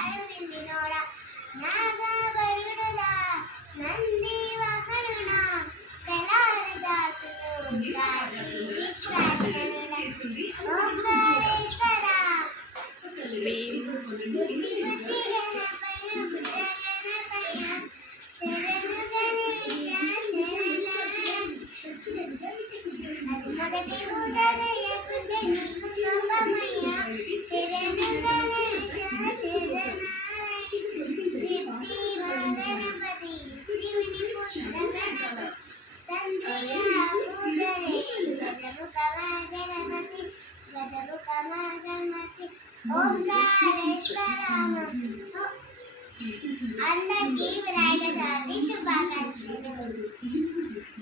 అరుణినోడా నాగవరుడుడా నంది వాహనుడా కళాల దాసుడు కాశీ విశ్వేశ్వరుడా ఓంకారేశ్వర బుజ్జి బుజ్జి గణపయ బుజ్జ గణపయ శరణు గణేశ మొదటి పూజ చేయకుంటే నీకు కోపమయ్య శరణు గణేశ శరణాలయ సిద్ధి మా గణపతి శివుని పుత్ర గణపతి తండ్రి పూజలే గజము కమా గణపతి గజము కమా గణపతి ఓంకారేశ్వర అందరికీ వినాయక